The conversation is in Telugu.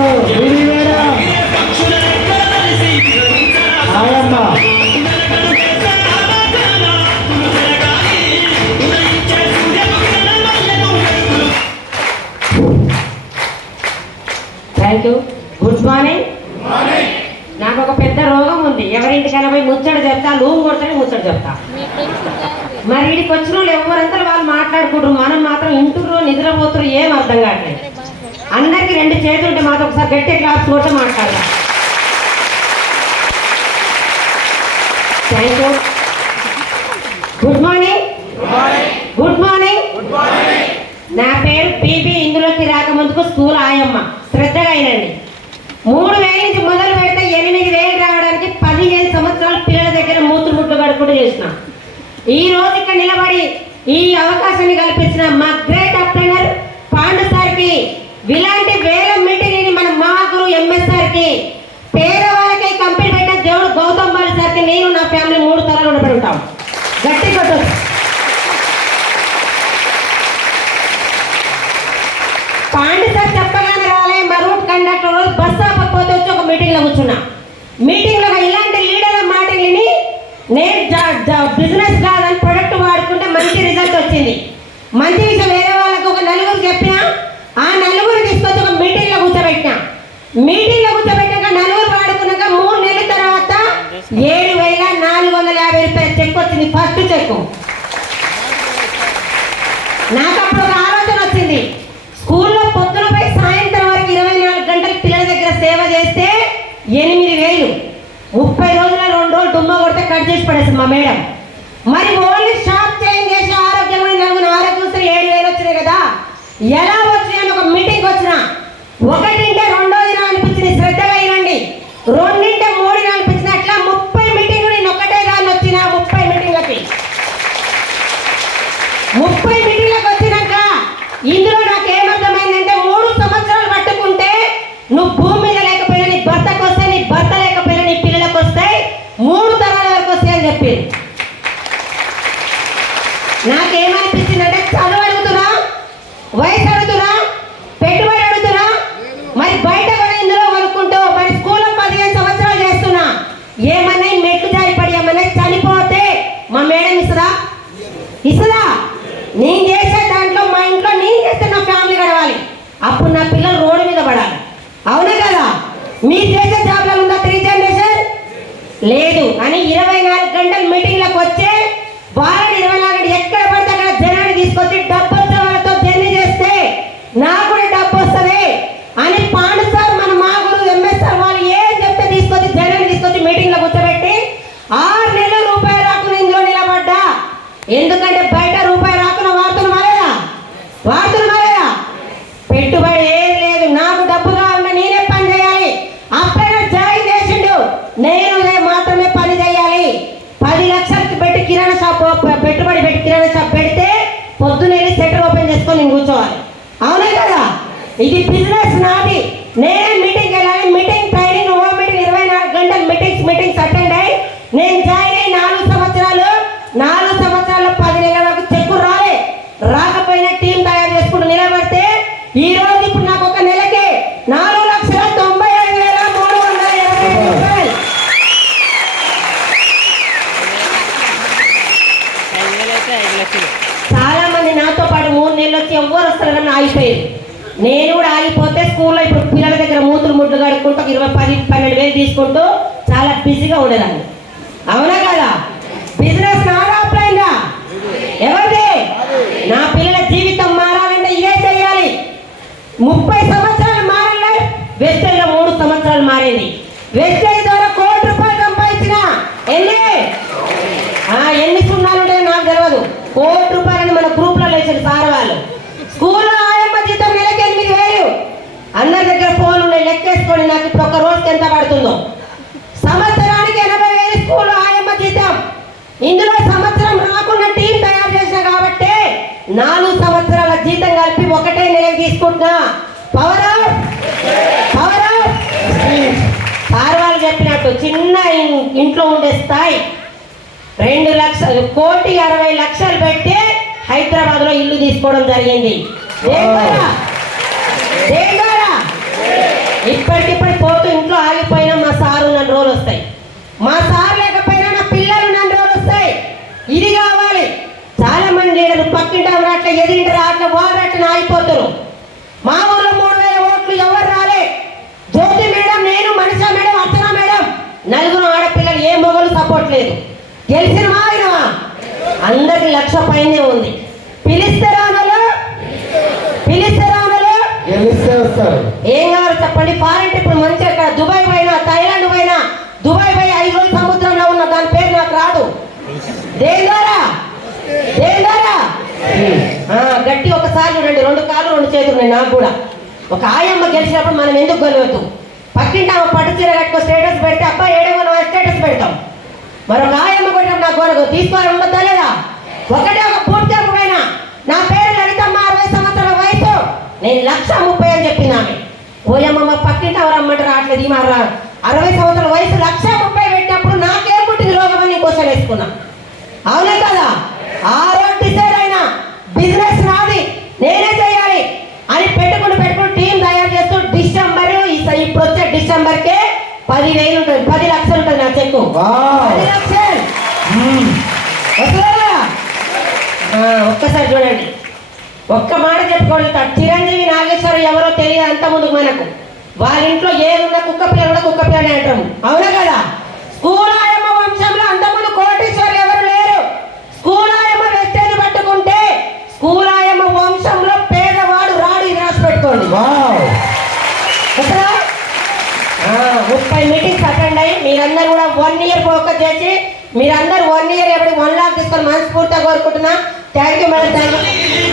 వీరి థ్యాంక్ యూ గుడ్ మార్నింగ్. నాకు ఒక పెద్ద రోగం ఉంది. ఎవరింటికైనా పోయి ముచ్చట చెప్తా లూమ్ కొడతానే ముచ్చట చెప్తా. మరి వీడికి వచ్చిన వాళ్ళు ఎవరంతా వాళ్ళు మాట్లాడుకుంటారు? మనం మాత్రం ఇంటుర్రు నిద్రపోతురు ఏం అర్థం కావట్లేదు. అందరికి రెండు చేతులు ఉంటే మాత్రం ఒకసారి గట్టి క్లాస్ కొట్టి మాట్లాడదాం. Thank you good morning good morning నా పేరు బీబీ ఇందులోకి రాకముందుకు స్కూల్ ఆయమ్మ. శ్రద్ధగా అయినండి మూడు వేల నుంచి మొదలు పెడితే ఎనిమిది వేలు రావడానికి పదిహేను సంవత్సరాలు పిల్లల దగ్గర మూతులు ముట్లు కడుకుంటూ చేసినాం ఈ రోజు ఇక్కడ నిలబడి ఈ అవకాశాన్ని కల్పించిన మా గ్రేట్ అప్లైనర్ పాండు సార్కి ఇలాంటి వేల మీటింగ్ మన మహాగురు ఎంఎస్ సార్కి పేదవాళ్ళకి కంపెనీ పెట్టిన దేవుడు గౌతమ్ బాలి సార్కి నేను నా ఫ్యామిలీ మూడు తరాలు ఉండబడి ఉంటాం. గట్టి కొట్టు పాండి సార్ చెప్పగానే రాలే మా రూట్ కండక్టర్ రోజు బస్ ఆపకపోతే వచ్చి ఒక మీటింగ్లో కూర్చున్నా. మీటింగ్లో ఇలాంటి లీడర్ల మాటలు విని నేను బిజినెస్ కాదని ప్రొడక్ట్ వాడుకుంటే మంచి రిజల్ట్ వచ్చింది. మంచి విషయం వేరే వాళ్ళకు ఒక నలుగురు చెప్పినా ఆ నలుగురు తీసుకొచ్చి ఒక మీటింగ్లో కూర్చోబెట్టినా మీటింగ్లో కూర్చోబెట్టాక నలుగురు వాడుకున్నాక మూడు నెలల తర్వాత ఏడు వేల నాలుగు వందల యాభై రూపాయల చెక్ వచ్చింది ఫస్ట్ చెక్. నాకు అప్పుడు ఒక ఆలోచన వచ్చింది. స్కూల్లో పొద్దున సాయంత్రం వరకు ఇరవై నాలుగు గంటలు పిల్లల దగ్గర సేవ చేస్తే ఎనిమిది వేలు. ముప్పై రోజుల రెండు రోజులు దుమ్మ కొడితే కట్ చేసి పడేసి మా మేడం. మరి ఓన్లీ షాప్ చేంజ్ చేసి ఆరోగ్యమైన నలుగురు ఆరోగ్యం ఏడు వేలు వచ్చినాయి కదా. ఎలా వచ్చినాయని ఒక మీటింగ్ వచ్చిన. ఒకటి నాకేమనిపించిందంటే చదువు అడుగుతున్నా వయసు అడుగుతున్నా పెట్టుబడి అడుగుతున్నా మరి బయట కూడా ఇందులో కొనుక్కుంటూ మరి స్కూల్లో పదిహేను సంవత్సరాలు చేస్తున్నా. ఏమన్నా మెట్టు మెట్లు జారిపడి ఏమన్నా చనిపోతే మా మేడం ఇస్తుందా? ఇస్తుందా? నేను చేసే దాంట్లో మా ఇంట్లో నేను చేస్తే నా ఫ్యామిలీ గడవాలి. అప్పుడు నా పిల్లలు రోడ్డు మీద పడాలి. అవునా కదా? మీరు చేసే జాబ్లలో ఉందా త్రీ జనరేషన్? లేదు. అని ఇరవై నాలుగు గంటల మీటింగ్లకు వచ్చే వారం నేను కూర్చోవాలి. అవునే కదా? ఇది బిజినెస్ నాది. నేనే మీటింగ్ వెళ్ళాలి. మీటింగ్ ట్రైనింగ్ ఓ మీటింగ్ ఇరవై నాలుగు గంటలు మీటింగ్స్ మీటింగ్స్ అటెండ్ అయ్యి నేను జాయిన్ అయ్యి నాలుగు సంవత్సరాలు నాలుగు సంవత్సరాలు పది నెలల వరకు చెక్కు రాలే. రాకపోయినా టీం తయారు చేసుకుంటూ నిలబడితే ఈ రోజు ఇప్పుడు నాకు ఒక నెలకి నాలుగు లక్షల తొంభై ఐదు వేల మూడు వందల ఇరవై ఐదు రూపాయలు. చాలా నాతో పాటు మూడు నెలలు వచ్చి ఎవ్వరు వస్తారని ఆగిపోయింది ఆగిపోయారు. నేను కూడా ఆగిపోతే స్కూల్లో ఇప్పుడు పిల్లల దగ్గర మూతులు ముడ్లు కడుక్కుంటూ ఒక ఇరవై పది పన్నెండు వేలు తీసుకుంటూ చాలా బిజీగా ఉండేదాన్ని. అవునా కదా? బిజినెస్ నాడా అప్లైందా ఎవరిది? నా పిల్లల జీవితం మారాలంటే ఇదే చేయాలి. ముప్పై సంవత్సరాలు మారలే వెస్టేజ్లో మూడు సంవత్సరాలు మారింది. వెస్టేజ్ ద్వారా కోటి రూపాయలు సంపాదించిన ఎన్ని? ఆ, ఎన్ని సున్నాలు ఉంటాయో నాకు తెలియదు కోటి రూపాయలని మన చేసిన సార్ వాళ్ళు స్కూల్లో ఆయమ్మ జీతం నెలకి ఎనిమిది వేలు. అందరి దగ్గర ఫోన్ ఉన్నాయి లెక్కేసుకోండి నాకు ఇప్పుడు ఒక రోజుకి ఎంత పడుతుందో. సంవత్సరానికి ఎనభై వేలు స్కూల్లో ఆయమ్మ జీతం ఇందులో సంవత్సరం రాకుండా టీం తయారు చేసిన కాబట్టి నాలుగు సంవత్సరాల జీతం కలిపి ఒకటే నెలకి తీసుకుంటున్నా. పవర్ పవర్ సార్ వాళ్ళు చెప్పినట్టు చిన్న ఇంట్లో ఉండే స్థాయి. రెండు లక్షలు కోటి అరవై లక్షలు పెట్టి హైదరాబాద్లో ఇల్లు తీసుకోవడం జరిగింది? ఇప్పటికిప్పుడు పోతూ ఇంట్లో ఆగిపోయినా మా సారు ఉన్న రోజులు వస్తాయి. మా సార్ లేకపోయినా నా పిల్లలు ఉన్న రోజులు వస్తాయి. ఇది కావాలి. చాలా మంది లీడర్లు పక్కింటి అట్లా ఎదిరింటారు అట్లా వాళ్ళు అట్లా ఆగిపోతారు మా ఊర్లో మూడు వేల ఓట్లు ఎవరు రాలే? జ్యోతి మేడం నేను మనిషా మేడం అర్చన మేడం. నలుగురు ఆడపిల్లలు ఏ మొగలు సపోర్ట్ లేదు. గెలిచిన అందరికి లక్ష పైనే ఉంది. పిలిస్తే రానలో పిలిస్తే ఏం కావాలి చెప్పండి? ఫారెన్ ఇప్పుడు మంచిగా దుబాయ్ పోయినా థైలాండ్ పోయినా దుబాయ్ పోయి ఐదు రోజులు సముద్రంలో ఉన్న దాని పేరు నాకు రాదు. దేని ద్వారా? దేని ద్వారా? గట్టి ఒకసారి చూడండి రెండు కాళ్ళు రెండు చేతులు ఉన్నాయి నాకు కూడా. ఒక ఆయమ్మ గెలిచినప్పుడు మనం ఎందుకు గెలవద్దు? పక్కింటి ఆమె పట్టు చీర కట్టుకో స్టేటస్ పెడితే అబ్బా ఏడవ స్టేటస్ పెడతాం. మరొక ఆయమ్మ కొట్టినప్పుడు నాకు గొడవ తీసుకోవాలి ఉండద్దా? లేదా ఒకటే ఒక పూర్తి పోయినా నా పేరు లలితమ్మ అరవై సంవత్సరాల వయసు. నేను లక్ష ముప్పై అని చెప్పింది ఆమె ఓయమ్మ మా పక్కింటి ఎవరు అమ్మంట రావట్లేదు ఈ మరి. అరవై సంవత్సరాల వయసు లక్ష ముప్పై పెట్టినప్పుడు నాకేం పుట్టింది రోగం అని క్వశ్చన్ వేసుకున్నా. అవునే కదా? ఆ రోజు డిసైడ్ అయినా బిజినెస్ నాది నేనే చేయాలి అని పెట్టుకుని పెట్టుకుని టీం తయారు చేస్తూ డిసెంబర్ ఇప్పుడు వచ్చే డిసెంబర్కే పదివేలు ఉంటుంది పది లక్షలు ఉంటుంది నా చెక్కు. పది లక్షలు. ఒక్కసారి చూడండి. ఒక్క మాట చెప్పుకోండి. చిరంజీవి నాగేశ్వరం ఎవరో తెలియదు అంత ముందుకు మనకు. వాళ్ళ ఇంట్లో ఏమున్నా కుక్క పిల్ల కూడా కుక్క పిల్లనే అంటాము. అవునా కదా? స్కూలాయమ్మ వంశంలో అంతమంది కోటీశ్వరులు ఎవరు లేరు? స్కూలాయమ్మ వెస్టేజ్ పట్టుకుంటే స్కూలాయమ్మ వంశంలో పేదవాడు రాడు రాసి పెట్టుకోండి. ముప్పై మీటింగ్స్ అటెండ్ అయ్యి మీరందరూ కూడా వన్ ఇయర్ ఫోకస్ చేసి మీరందరూ వన్ ఇయర్ ఎప్పటికి వన్ లాక్ తీసుకొని మనస్ఫూర్తిగా కోరుకుంటున్నా. Thank you madam thank you